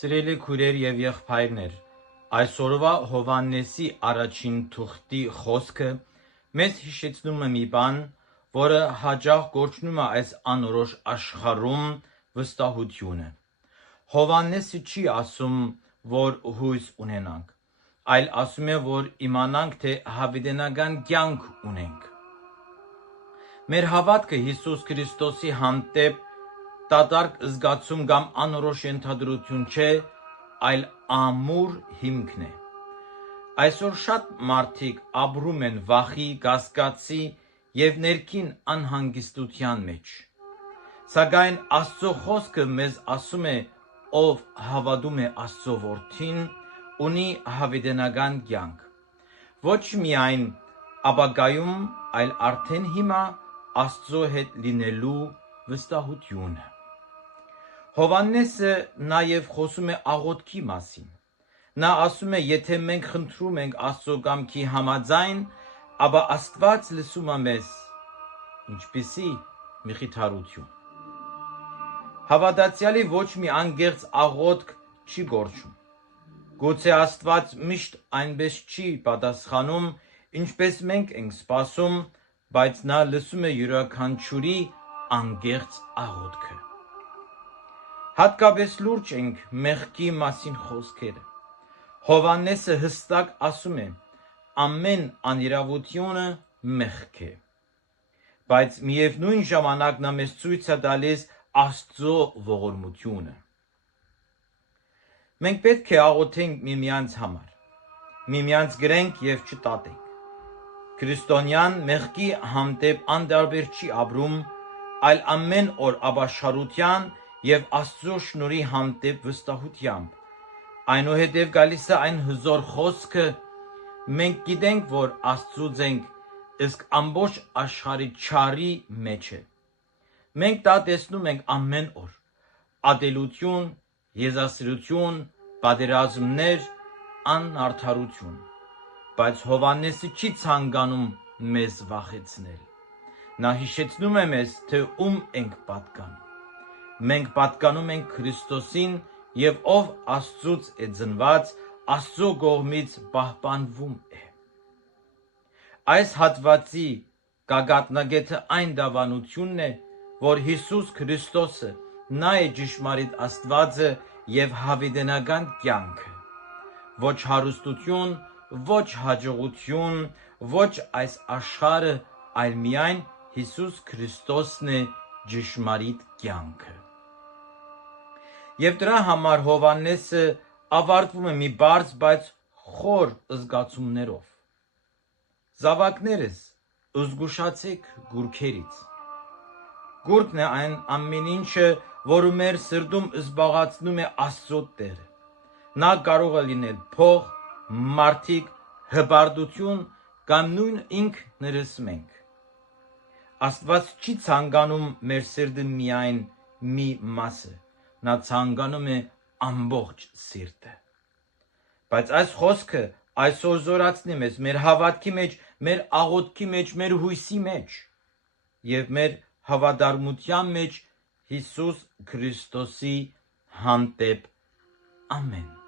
Սիրելի քույրեր եւ եղբայրներ, այսօրվա Հովհաննեսի առաջին թուղթի խոսքը մեզ հիշեցնում է մի բան, որը հաճախ կոչվում է այս անորոշ աշխարհում վստահությունը։ Հովհաննեսը չի ասում, որ հույս ունենանք, այլ ասում է, որ իմանանք, թե հավիտենական կյանք ունենք։ Մեր հավատքը Հիսուս Քրիստոսի հանդեպ դատարկ զգացում կամ անորոշ ենթադրություն չէ, այլ ամուր հիմքն է։ Այսօր շատ մարդիկ ապրում են վախի, կասկածի եւ ներքին անհանգստության մեջ։ Սակայն Աստծո խոսքը մեզ ասում է, ով հավատում է Աստծո Որդին, ունի հավիտենական կյանք։ Ոչ միայն ապագայում, այլ արդեն հիմա Աստծո հետ լինելու վստահությունը։ Հովհաննեսը նաև խոսում է աղոթքի մասին։ Նա ասում է, եթե մենք խնդրում ենք Աստծո կամքի համաձայն, ապա Աստված լսում է մեզ, ինչպիսի մխիթարություն։ Հավատացյալի ոչ մի անգերց աղոթք չի գործում։ Գուցե Աստված միշտ այնպես չի պատասխանում, ինչպես մենք ենք սպասում, բայց նա լսում է յուրաքանչյուրի անգերց աղոթքը։ Հատկապես լուրջ ենք մեղքի մասին խոսքերը։ Հովհաննեսը հստակ ասում է, ամեն անիրավությունը մեղք է։ Բայց միևնույն ժամանակ նա մեզ ցույց է տալիս Աստծո ողորմությունը։ Մենք պետք է աղոթենք միմյանց համար, միմյանց գրենք եւ չտատենք։ Քրիստոնյան մեղքի հանդեպ անտարբեր չի ապրում, այլ ամեն օր ապաշխարության եւ Աստծո շնորհի հանդեպ վստահությամբ։ Այնուհետև գալիս է այն հզոր խոսքը. մենք գիտենք, որ Աստծուց ենք, իսկ ամբողջ աշխարհի չարի մեջ է։ Մենք դա տեսնում ենք ամեն օր. ատելություն, եզասիրություն, պատերազմներ, անարդարություն։ Բայց Հովհաննեսը չի ցանկանում մեզ վախեցնել։ Նա հիշեցնում է մեզ, թե ում ենք պատկանում։ Մենք պատկանում ենք Քրիստոսին, եւ ով Աստծուց է ծնված, Աստծո կողմից պահպանվում է։ Այս հատվածի գագաթնակետը այն դավանությունն է, որ Հիսուս Քրիստոսը նա է ճշմարիտ Աստվածը եւ հավիտենական կյանքը։ Ոչ հարստություն, ոչ հաջողություն, ոչ այս աշխարհը, այլ միայն Հիսուս Քրիստոսն է ճշմարիտ կյանքը։ Եվ դրա համար Հովհաննեսը ավարտվում է մի բարձ, բայց խոր զգացումներով։ Զավակներս, զգուշացեք գուրքերից։ Գուրքն է այն ամեն ինչը, որը մեր սրտում զբաղացնում է Աստծո տեղը։ Նա կարող է լինել փող, մարդիկ, հպարտություն կամ նույն ինքներս մենք։ Աստված չի ցանկանում մեր սրտի միայն մի մասը, նա ցանկանում է ամբողջ սիրտը։ Բայց այս խոսքը այսօր զորացնի մեզ մեր հավատքի մեջ, մեր աղոթքի մեջ, մեր հույսի մեջ եւ մեր հավատարմության մեջ Հիսուս Քրիստոսի հանդեպ։ Ամեն։